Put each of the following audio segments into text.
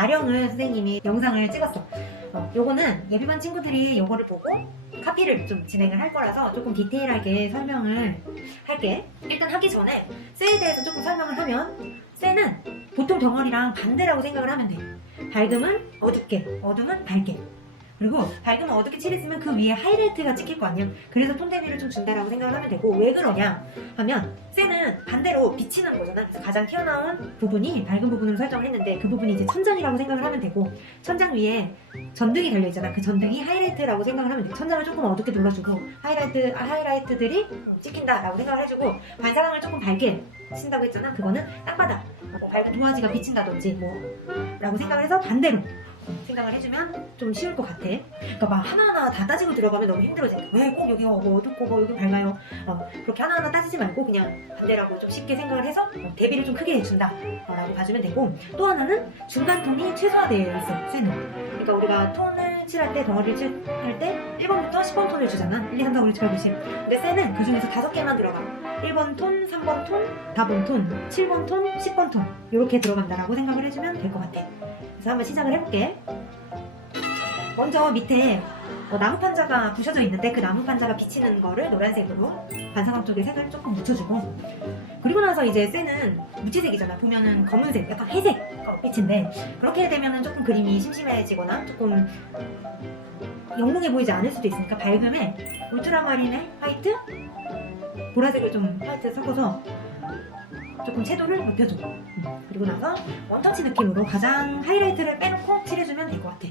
아령을 선생님이 영상을 찍었어. 어, 요거는 예비반 친구들이 요거를 보고 카피를 좀 진행을 할 거라서 조금 디테일하게 설명을 할게. 일단 하기 전에 쇠에 대해서 조금 설명을 하면 쇠는 보통 덩어리랑 반대라고 생각을 하면 돼. 밝음은 어둡게, 어둠은 밝게. 그리고 밝으면 어둡게 칠했으면 그 위에 하이라이트가 찍힐 거 아니야. 그래서 톤 대비를 좀 준다라고 생각을 하면 되고 왜 그러냐 하면 쇠는 반대로 비치는 거잖아. 그래서 가장 튀어나온 부분이 밝은 부분으로 설정을 했는데 그 부분이 이제 천장이라고 생각을 하면 되고 천장 위에 전등이 달려 있잖아. 그 전등이 하이라이트라고 생각을 하면 돼. 천장을 조금 어둡게 눌러주고 하이라이트 아, 하이라이트들이 찍힌다라고 생각을 해주고 반사광을 조금 밝게 친다고 했잖아. 그거는 땅바닥 뭐 밝은 도화지가 비친다든지 뭐라고 생각을 해서 반대로 생각을 해주면 좀 쉬울 것 같아. 그러니까 막 하나하나 다 따지고 들어가면 너무 힘들어지니까 왜 꼭 여기가 뭐 어둡고 뭐 여기 밝아요. 어, 그렇게 하나하나 따지지 말고 그냥 반대라고 좀 쉽게 생각을 해서 어, 대비를 좀 크게 해준다. 어, 라고 봐주면 되고. 또 하나는 중간 톤이 최소화되어 있어 쇠는. 그러니까 우리가 톤을 칠할 때 덩어리를 칠할 때 1번부터 10번 톤을 주잖아. 1, 2, 3, 4, 5, 6, 7, 8, 90 근데 쇠는 그 중에서 5개만 들어가 1번 톤, 3번 톤, 4번 톤, 7번 톤, 10번 톤. 이렇게 들어간다라고 생각을 해주면 될 것 같아. 그래서 한번 시작을 해볼게. 먼저 밑에 어, 나무 판자가 부셔져 있는데 그 나무 판자가 비치는 거를 노란색으로 반사광 쪽에 색을 조금 묻혀주고 그리고 나서 이제 쇠는 무채색이잖아. 보면은 검은색 약간 회색 빛인데 그렇게 되면은 조금 그림이 심심해지거나 조금 영롱해 보이지 않을 수도 있으니까 밝음에 울트라마린의 화이트 보라색을 좀 화이트 섞어서 조금 채도를 높여줘 음, 그리고 나서 원터치 느낌으로 가장 하이라이트를 빼놓고 칠해주면 될 것 같아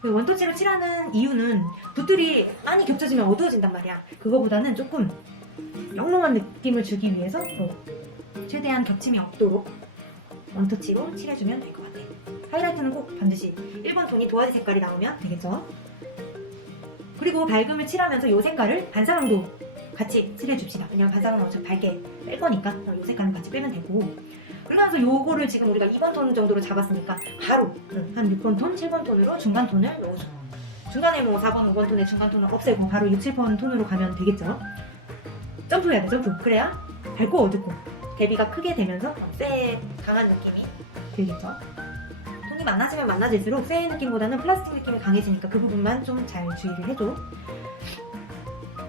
그 원터치로 칠하는 이유는 붓들이 많이 겹쳐지면 어두워진단 말이야. 그거보다는 조금 영롱한 느낌을 주기 위해서 어, 최대한 겹침이 없도록 원터치로 칠해주면 될 것 같아. 하이라이트는 꼭 반드시 1번 톤이 도화지 색깔이 나오면 되겠죠. 그리고 밝음을 칠하면서 이 색깔을 반사광도 같이 칠해줍시다. 왜냐면 반사광은 어차피 밝게 뺄 거니까 어, 이 색깔은 같이 빼면 되고 그러면서 요거를 지금 우리가 2번 톤 정도로 잡았으니까 바로 응, 한 6번 톤, 7번 톤으로 중간 톤을 넣어줘. 중간에 뭐 4번, 5번 톤의 중간 톤을 없애고 바로 6, 7번 톤으로 가면 되겠죠. 점프해야 돼, 점프. 그래야 밝고 어둡고 대비가 크게 되면서 쇠 강한 느낌이 들겠죠. 톤이 많아지면 많아질수록 쇠 느낌보다는 플라스틱 느낌이 강해지니까 그 부분만 좀 잘 주의를 해줘.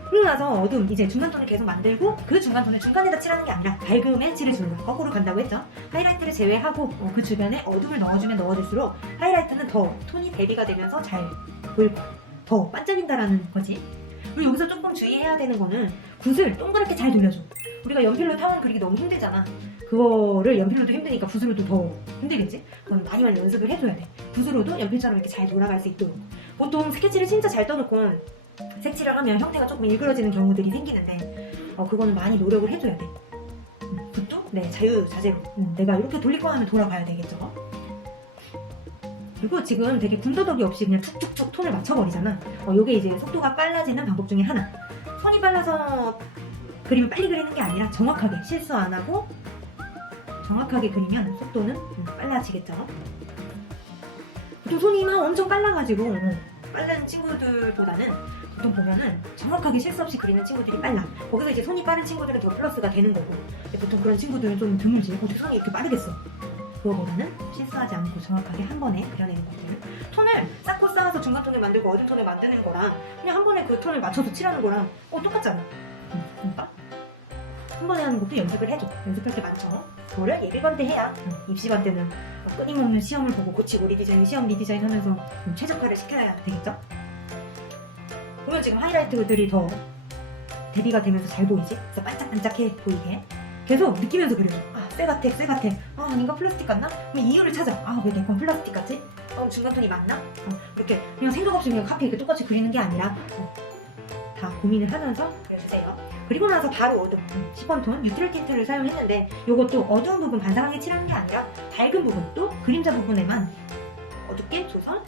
그리고 나서 어둠 이제 중간 톤을 계속 만들고 그 중간 톤을 중간에다 칠하는 게 아니라 밝음에 칠을 주는 거야 거꾸로 간다고 했죠? 하이라이트를 제외하고 어, 그 주변에 어둠을 넣어주면 넣어줄수록 하이라이트는 더 톤이 대비가 되면서 잘 보일 거야 더 반짝인다라는 거지. 그리고 여기서 조금 주의해야 되는 거는 붓을 동그랗게 잘 돌려줘. 우리가 연필로 타원 그리기 너무 힘들잖아. 그거를 연필로도 힘드니까 붓으로도 더 힘들겠지? 그건 많이 많이 연습을 해줘야 돼. 붓으로도 연필처럼 이렇게 잘 돌아갈 수 있도록. 보통 스케치를 진짜 잘 떠놓고 색칠을 하면 형태가 조금 일그러지는 경우들이 생기는데 어, 그거는 많이 노력을 해줘야 돼. 음, 붓도 네 자유자재로 음, 내가 이렇게 돌릴 거 하면 돌아가야 되겠죠. 그리고 지금 되게 군더더기 없이 그냥 툭툭툭 톤을 맞춰버리잖아. 어, 요게 이제 속도가 빨라지는 방법 중에 하나. 손이 빨라서 그림을 빨리 그리는 게 아니라 정확하게 실수 안 하고 정확하게 그리면 속도는 음, 빨라지겠죠. 보통 손이 막 엄청 빨라가지고 음, 빠른 친구들보다는 보통 보면은 정확하게 실수 없이 그리는 친구들이 빨라. 거기서 이제 손이 빠른 친구들은 더 플러스가 되는 거고. 보통 그런 친구들은 좀 드물지. 어떻게 손이 이렇게 빠르겠어? 그거보다는 실수하지 않고 정확하게 한 번에 그려내는 것들. 톤을 쌓고 쌓아서 중간 톤을 만들고 어두운 톤을 만드는 거랑 그냥 한 번에 그 톤을 맞춰서 칠하는 거랑 어 똑같잖아. 응, 그러니까 한 번에 하는 것도 연습을 해줘. 연습할 게 많죠. 그거를 예비반 때 해야 응, 입시반 때는 뭐 끊임없는 시험을 보고 고치고 리디자인, 시험 리디자인 하면서 좀 최적화를 시켜야 되겠죠? 보면 지금 하이라이트들이 더 대비가 되면서 잘 보이지? 그래서 반짝반짝해 보이게 계속 느끼면서 그려줘 아, 쇠 같아, 쇠 같아 아, 아닌가 플라스틱 같나? 그럼 이유를 찾아 아, 왜 내 건 플라스틱 같지? 어, 중간톤이 맞나? 어, 이렇게 그냥 생각 없이 그냥 카피 이렇게 똑같이 그리는 게 아니라 어, 다 고민을 하면서 그려주세요 그리고 나서 바로 어둠 음, 10번 톤 뉴트럴 틴트를 사용했는데 이것도 어두운 부분 반사광에 칠하는 게 아니라 밝은 부분 또 그림자 부분에만 어둡게 줘서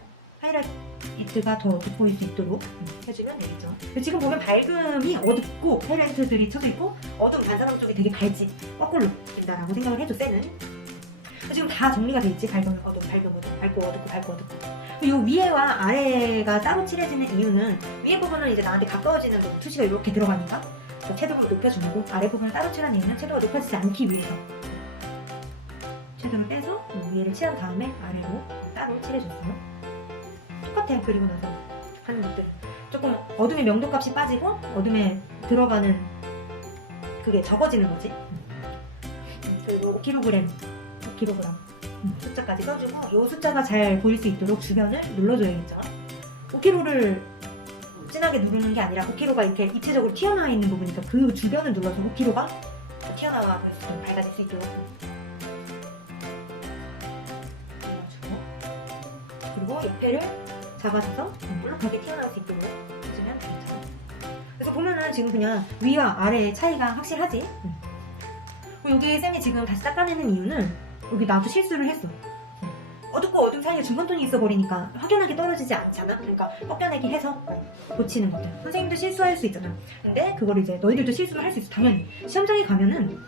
하이라이트가 더 돋보일 수 있도록 음, 해주면 되겠죠. 지금 보면 밝음이 어둡고 하이라이트들이 쳐져 있고 어두운 반사광 쪽이 되게 밝지 거꾸로 된다라고 생각을 해줘 쎄는. 지금 다 정리가 돼 있지 밝음 어둠 밝음 어둠 밝고 어둡고 밝고 어둡고. 이 위에와 아래가 따로 칠해지는 이유는 위에 부분은 이제 나한테 가까워지는 뭐 투시가 이렇게 들어가니까 채도를 높여주는 거고 아래 부분을 따로 칠한 이유는 채도가 높아지지 않기 위해서 채도를 빼서 이 위에를 칠한 다음에 아래로 따로 칠해줬어요. 똑같아요. 그리고 나서 하는 것들. 조금 어둠의 명도 값이 빠지고 어둠에 들어가는 그게 적어지는 거지. 그리고 5kg, 5kg 숫자까지 써주고 이 숫자가 잘 보일 수 있도록 주변을 눌러줘야겠죠. 5kg를 진하게 누르는 게 아니라 5kg가 이렇게 입체적으로 튀어나와 있는 부분이니까 그 주변을 눌러서 5kg가 튀어나와 있도록 밝아질 수 있도록 그리고 옆에를 잡아줘서 볼록하게 튀어나올 수 있도록 해주면 되겠죠. 그래서 보면은 지금 그냥 위와 아래의 차이가 확실하지? 응. 그리고 여기 쌤이 지금 다시 닦아내는 이유는 여기 나도 실수를 했어. 어둡고 어둠 사이에 중간톤이 있어 버리니까 확연하게 떨어지지 않잖아. 그러니까 꺾여내기 해서 고치는 것들. 선생님도 실수할 수 있잖아. 근데 그걸 이제 너희들도 실수를 할 수 있어. 당연히 시험장에 가면은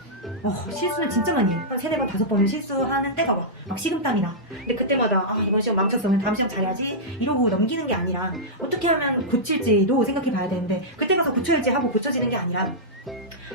어, 실수는 진짜 많이 해. 한 세네 번 다섯 번을 실수하는 때가 와. 막 식은땀이 나. 근데 그때마다 아 이번 시험 망쳤어. 그럼 다음 시험 잘해야지. 이러고 넘기는 게 아니라 어떻게 하면 고칠지도 생각해 봐야 되는데 그때 가서 고쳐야지 하고 고쳐지는 게 아니라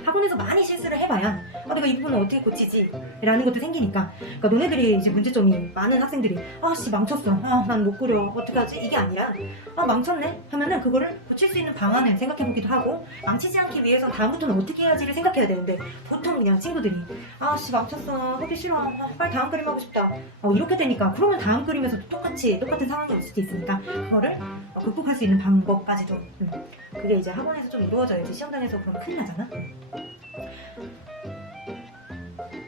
학원에서 많이 실수를 해봐야 아, 내가 이 부분을 어떻게 고치지? 라는 것도 생기니까 그러니까 너네들이 이제 문제점이 많은 학생들이 아씨 망쳤어 아난 못 그려 어떡하지? 이게 아니라 아 망쳤네? 하면은 그거를 고칠 수 있는 방안을 생각해보기도 하고 망치지 않기 위해서 다음부터는 어떻게 해야지를 생각해야 되는데 보통 그냥 친구들이 아씨 망쳤어 하기 싫어 아, 빨리 다음 그림 하고 싶다 어, 이렇게 되니까 그러면 다음 그림에서도 똑같이 똑같은 상황이 올 수도 있으니까 그거를 어, 극복할 수 있는 방법까지도 음. 그게 이제 학원에서 좀 이루어져야지 시험장에서 그럼 큰일 나잖아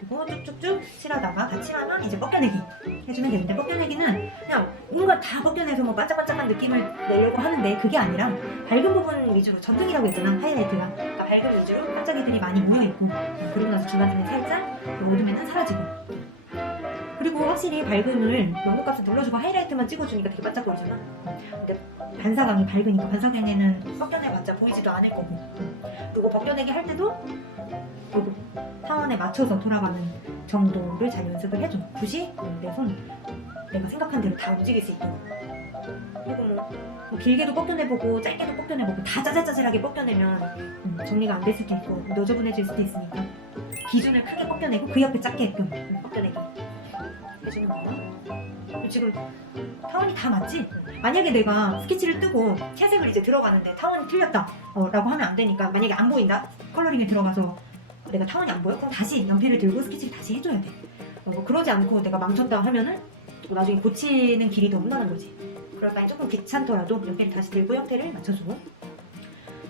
그리고 쭉쭉쭉 칠하다가 다 칠하면 이제 벗겨내기 해주면 되는데 벗겨내기는 그냥 뭔가 다 벗겨내서 뭐 반짝반짝한 느낌을 내려고 하는데 그게 아니라 밝은 부분 위주로 전등이라고 했잖아 하이라이트가. 그러니까 밝은 위주로 반짝이들이 많이 모여있고 그리고 나서 중간중간 살짝 그 어둠에는 사라지고 그리고 확실히 밝음을 명도값을 눌러주고 하이라이트만 찍어주니까 되게 반짝 거리잖아 근데 반사광이 밝으니까 반사광에는 섞여내봤자 보이지도 않을 거고 그리고 벗겨내기 할 때도 요거 타원에 맞춰서 돌아가는 정도를 잘 연습을 해줘. 굳이 내 손 내가 생각한 대로 다 움직일 수 있도록. 그리고 뭐, 뭐 길게도 꺾여내보고 짧게도 꺾여내보고 다 짜잘짜잘하게 꺾여내면 음, 정리가 안 될 수도 있고 너저분해질 수도 있으니까 기준을 크게 꺾여내고 그 옆에 작게끔 음, 꺾여내기 해주는 거야. 지금 타원이 다 맞지? 만약에 내가 스케치를 뜨고 채색을 이제 들어가는데 타원이 틀렸다 어, 라고 하면 안 되니까 만약에 안 보인다 컬러링에 들어가서 내가 타원이 안 보여? 그럼 다시 연필을 들고 스케치를 다시 해줘야 돼 어, 뭐 그러지 않고 내가 망쳤다 하면은 또 나중에 고치는 길이 더 험난한 거지 바에 조금 귀찮더라도 연필을 다시 들고 형태를 맞춰주고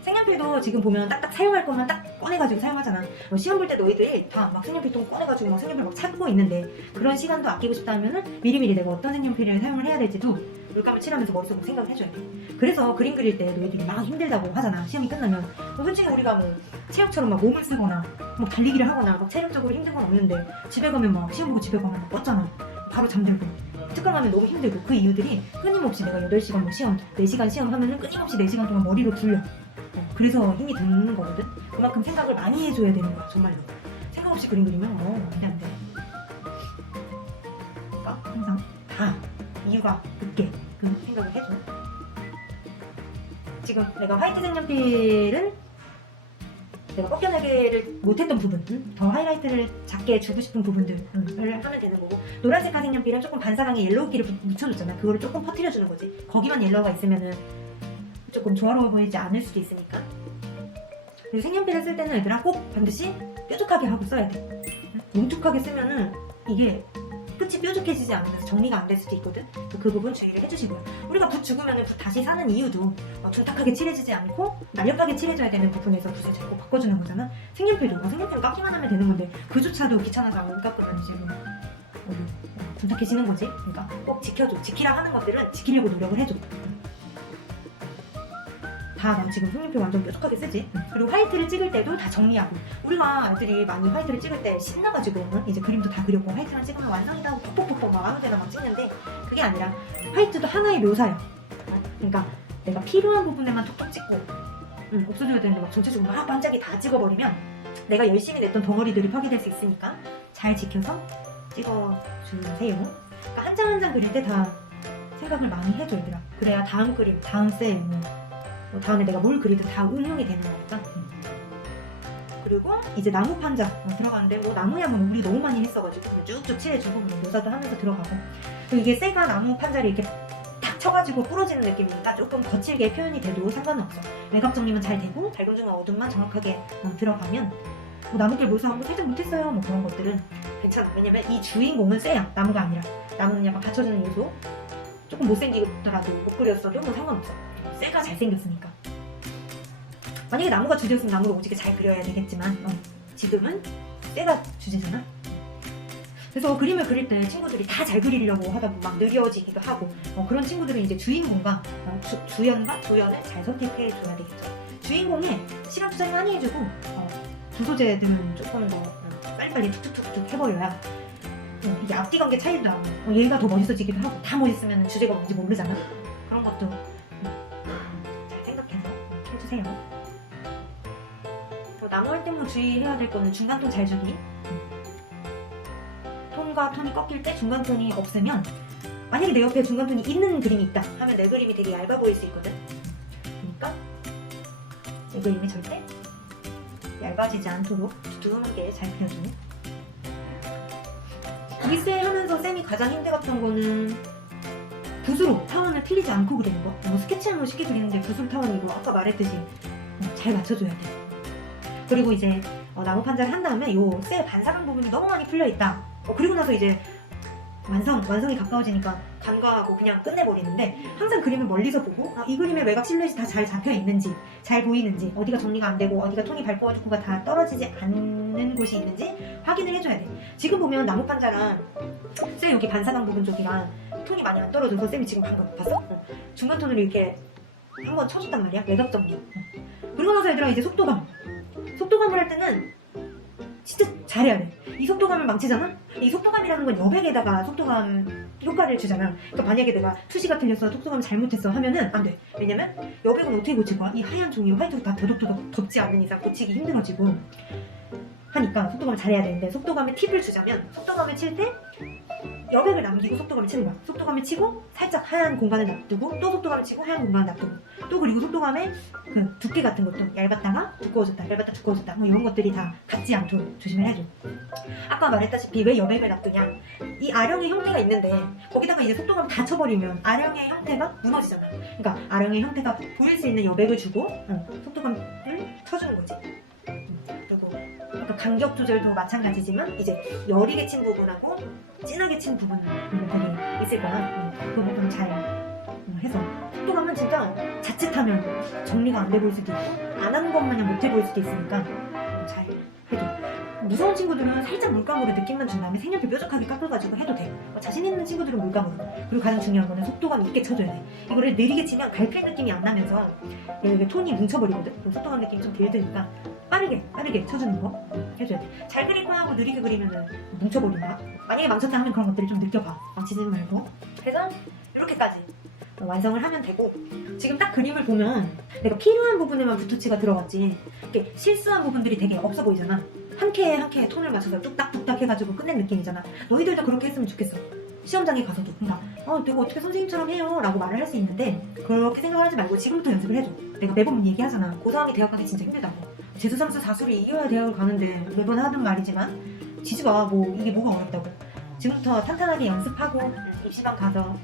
색연필도 지금 보면 딱딱 사용할 거면 딱 꺼내가지고 사용하잖아. 뭐 시험 볼 때 너희들이 다 막 색연필통 꺼내가지고 막 색연필 막 찾고 있는데 그런 시간도 아끼고 싶다 하면은 미리미리 내가 어떤 색연필을 사용을 해야 될지도 물감을 칠하면서 머릿속으로 생각을 해줘야 돼. 그래서 그림 그릴 때 너희들이 막 힘들다고 하잖아 시험이 끝나면. 뭐 솔직히 우리가 뭐 체육처럼 막 몸을 쓰거나 막 달리기를 하거나 막 체력적으로 힘든 건 없는데 집에 가면 막 시험 보고 집에 가면 막 뻗잖아. 바로 잠들고. 특강 하면 너무 힘들고 그 이유들이 끊임없이 내가 8시간 뭐 시험 4시간 시험 하면은 끊임없이 4시간 동안 머리로 굴려 어, 그래서 힘이 드는 거거든 그만큼 생각을 많이 해줘야 되는 거야 정말로 생각 없이 그림 그리면 어 안돼 안돼 그러니까 항상 다 이유가 있게 그 생각을 해줘 지금 내가 화이트 색연필은 내가 꺾여내기를 못했던 부분, 음, 더 하이라이트를 작게 주고 싶은 부분들을 하면 되는 거고 노란색 색연필은 조금 반사광에 옐로우기를 부- 묻혀줬잖아. 그거를 조금 퍼뜨려주는 거지. 거기만 옐로우가 있으면은 조금 조화로워 보이지 않을 수도 있으니까. 그리고 색연필을 쓸 때는 얘들아 꼭 반드시 뾰족하게 하고 써야 돼. 뭉툭하게 쓰면은 이게 끝이 뾰족해지지 않으면서 정리가 안 될 수도 있거든. 그 부분 주의를 해주시고요. 우리가 붓 죽으면 붓 다시 사는 이유도 어, 둔탁하게 칠해지지 않고 날렵하게 칠해줘야 되는 부분에서 붓을 자꾸 바꿔주는 거잖아. 색연필도 뭐 색연필 깎기만 하면 되는 건데 그조차도 귀찮아서 안 깎으면 지금 어, 둔탁해지는 거지. 그러니까 꼭 지켜줘. 지키라 하는 것들은 지키려고 노력을 해줘. 다나 지금 색연필 완전 뾰족하게 쓰지. 그리고 화이트를 찍을 때도 다 정리하고. 우리가 애들이 많이 화이트를 찍을 때 신나가지고 응? 이제 그림도 다 그렸고 화이트만 찍으면 완성이다 하고 톡톡톡톡 막 아무 데나 막 찍는데 그게 아니라 화이트도 하나의 묘사야. 그러니까 내가 필요한 부분에만 톡톡 찍고 응, 없어져야 되는데 막 전체적으로 막 반짝이 다 찍어버리면 내가 열심히 냈던 덩어리들이 파괴될 수 있으니까 잘 지켜서 찍어주세요. 그러니까 한장 한 장 그릴 때 다 생각을 많이 해줘 얘들아. 그래야 다음 그림, 다음 셀, 뭐 다음에 내가 뭘 그리든 다 응용이 되는 거니까. 응. 그리고 이제 나무 판자 어, 들어가는데 뭐 나무야 뭐 우리 너무 많이 했어가지고 쭉쭉 칠해주고 뭐 묘사도 하면서 들어가고 이게 쇠가 나무 판자리 이렇게 탁 쳐가지고 부러지는 느낌이니까 조금 거칠게 표현이 돼도 상관은 없어. 외곽 정리만 잘 되고 밝은 중과 어둠만 정확하게 어, 들어가면 뭐 나무길 몰상하고 살짝 못했어요. 뭐 그런 것들은 괜찮아. 왜냐면 이 주인공은 쇠야. 나무가 아니라. 나무는 약간 받쳐주는 요소. 조금 못생기더라도 못 그렸어도 뭐 상관없어. 쇠가 잘생겼으니까. 만약에 나무가 주제였으면 나무를 오지게 잘 그려야 되겠지만 어, 지금은 쇠가 주제잖아. 그래서 그림을 그릴 때 친구들이 다 잘 그리려고 하다 보면 막 느려지기도 하고 어, 그런 친구들은 이제 주인공과 어, 주, 주연과 조연을 잘 선택해 줘야 되겠죠. 주인공에 시간 투자 많이 해주고 어, 부소재들은 조금 더 어, 빨리빨리 툭툭툭툭 해버려야 어, 이게 앞뒤 관계 차이도 나고 어, 얘가 더 멋있어지기도 하고 다 멋있으면 주제가 뭔지 모르잖아. 그런 것도 주세요. 또 나무 할때뭐 주의해야 될 거는 중간톤 잘 주기. 톤과 톤이 꺾일 때 중간톤이 없으면 만약에 내 옆에 중간톤이 있는 그림이 있다 하면 내 그림이 되게 얇아 보일 수 있거든. 그러니까 내 그림이 절대 얇아지지 않도록 두툼하게 잘 그려주고 미세 하면서 쌤이 가장 힘들었던 거는 붓으로 타원을 틀리지 않고 그리는 거. 뭐 스케치하면 쉽게 그리는데 붓으로 타원 이거 아까 말했듯이 어, 잘 맞춰줘야 돼. 그리고 이제 어, 나무 판자를 한 다음에 요쇠 반사각 부분이 너무 많이 풀려 있다. 어, 그리고 나서 이제 완성 완성이 가까워지니까 간과하고 그냥 끝내버리는데 항상 그림을 멀리서 보고 아, 이 그림의 외곽 실루엣이 다 잘 잡혀 있는지 잘 보이는지 어디가 정리가 안 되고 어디가 톤이 밝고 어둡고가 다 떨어지지 않는 곳이 있는지 확인을 해줘야 돼. 지금 보면 나무 판자랑 쌤 여기 반사각 부분 쪽이랑 톤이 많이 안 떨어져서 쌤이 지금 방금 봤어? 어. 중간 톤을 이렇게 한번 쳐줬단 말이야. 어. 그리고 나서 얘들아 이제 속도감. 속도감을 할 때는 진짜 잘해야 돼. 이 속도감을 망치잖아? 이 속도감이라는 건 여백에다가 속도감 효과를 주잖아. 그러니까 만약에 내가 투시가 틀렸어, 속도감 잘못했어 하면은 안 돼. 왜냐면 여백은 어떻게 고칠 거야? 이 하얀 종이 화이트로 다 더덕더덕 덮지 않는 이상 고치기 힘들어지고 하니까 속도감을 잘해야 되는데 속도감에 팁을 주자면 속도감을 칠때 여백을 남기고 속도감을 치는 거야. 속도감을 치고 살짝 하얀 공간을 놔두고 또 속도감을 치고 하얀 공간을 놔두고 또 그리고 속도감의 그 두께 같은 것도 얇았다가 두꺼워졌다, 얇았다 두꺼워졌다 뭐 이런 것들이 다 같지 않도록 조심을 해줘. 아까 말했다시피 왜 여백을 놔두냐? 이 아령의 형태가 있는데 거기다가 이제 속도감 다 쳐버리면 아령의 형태가 무너지잖아. 그러니까 아령의 형태가 보일 수 있는 여백을 주고 어, 속도감을 쳐주는 거지. 아까 간격 조절도 마찬가지지만 이제 여리게 친 부분하고 진하게 친 부분들이 있을 거야. 음, 그 부분 잘 음, 해서 속도감은 진짜 자칫하면 정리가 안 돼 보일 수도 있고 안 한 것 마냥 못해 보일 수도 있으니까 무서운 친구들은 살짝 물감으로 느낌만 준 다음에 색연필 뾰족하게 깎아가지고 해도 돼. 어, 자신 있는 친구들은 물감으로. 그리고 가장 중요한 거는 속도감 있게 쳐줘야 돼. 이거를 느리게 치면 갈필 느낌이 안 나면서 여기 톤이 뭉쳐버리거든. 그럼 속도감 느낌이 좀덜 드니까 빠르게 빠르게 쳐주는 거 해줘야 돼. 잘 거야 하고 느리게 그리면은 뭉쳐버린다. 만약에 망쳤다 하면 그런 것들을 좀 느껴봐. 망치지 말고. 그래서 이렇게까지 어, 완성을 하면 되고 지금 딱 그림을 보면 내가 필요한 부분에만 붓터치가 들어갔지 이렇게 실수한 부분들이 되게 없어 보이잖아. 한 캔에 한 캔에 톤을 맞춰서 뚝딱뚝딱 해가지고 끝낸 느낌이잖아. 너희들도 그렇게 했으면 좋겠어. 시험장에 가서도. 그러니까 어 내가 어떻게 선생님처럼 해요? 라고 말을 할 수 있는데 그렇게 생각하지 말고 지금부터 연습을 해줘. 내가 매번 얘기하잖아. 고3이 대학 가기 진짜 힘들다고. 재수 삼수 사수를 이겨야 대학을 가는데 매번 하는 말이지만 지지마 뭐 이게 뭐가 어렵다고. 지금부터 탄탄하게 연습하고 입시방 가서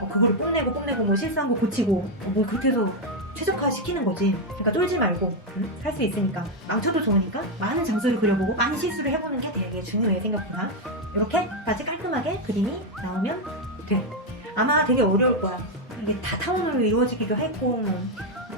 어, 그거를 뽐내고 뽐내고 뭐 실수한 거 고치고 어, 뭐 그렇게 해서 최적화 시키는 거지. 그러니까 쫄지 말고 할수 있으니까 망쳐도 좋으니까 많은 장소를 그려보고 많이 실수를 해보는 게 되게 중요해 생각보다. 이렇게까지 깔끔하게 그림이 나오면 돼. 아마 되게 어려울 거야. 이게 다 타원으로 이루어지기도 했고 뭐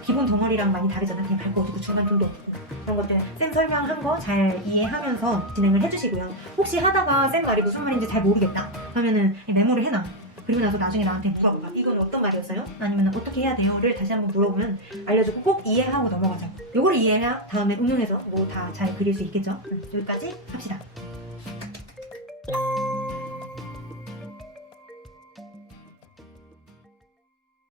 기본 덩어리랑 많이 다르잖아. 그냥 밝고 어둡고 중간 톤도 없고 그런 것들 쌤 설명한 거 잘 이해하면서 진행을 해주시고요. 혹시 하다가 쌤 말이 무슨 말인지 잘 모르겠다 하면은 메모를 해놔. 그리고 나서 나중에 나한테 물어봐. 이건 어떤 말이었어요? 아니면 어떻게 해야 돼요?를 다시 한번 물어보면 알려주고 꼭 이해하고 넘어가자. 요거를 이해해야 다음에 응용해서 뭐 다 잘 그릴 수 있겠죠? 응, 여기까지 합시다.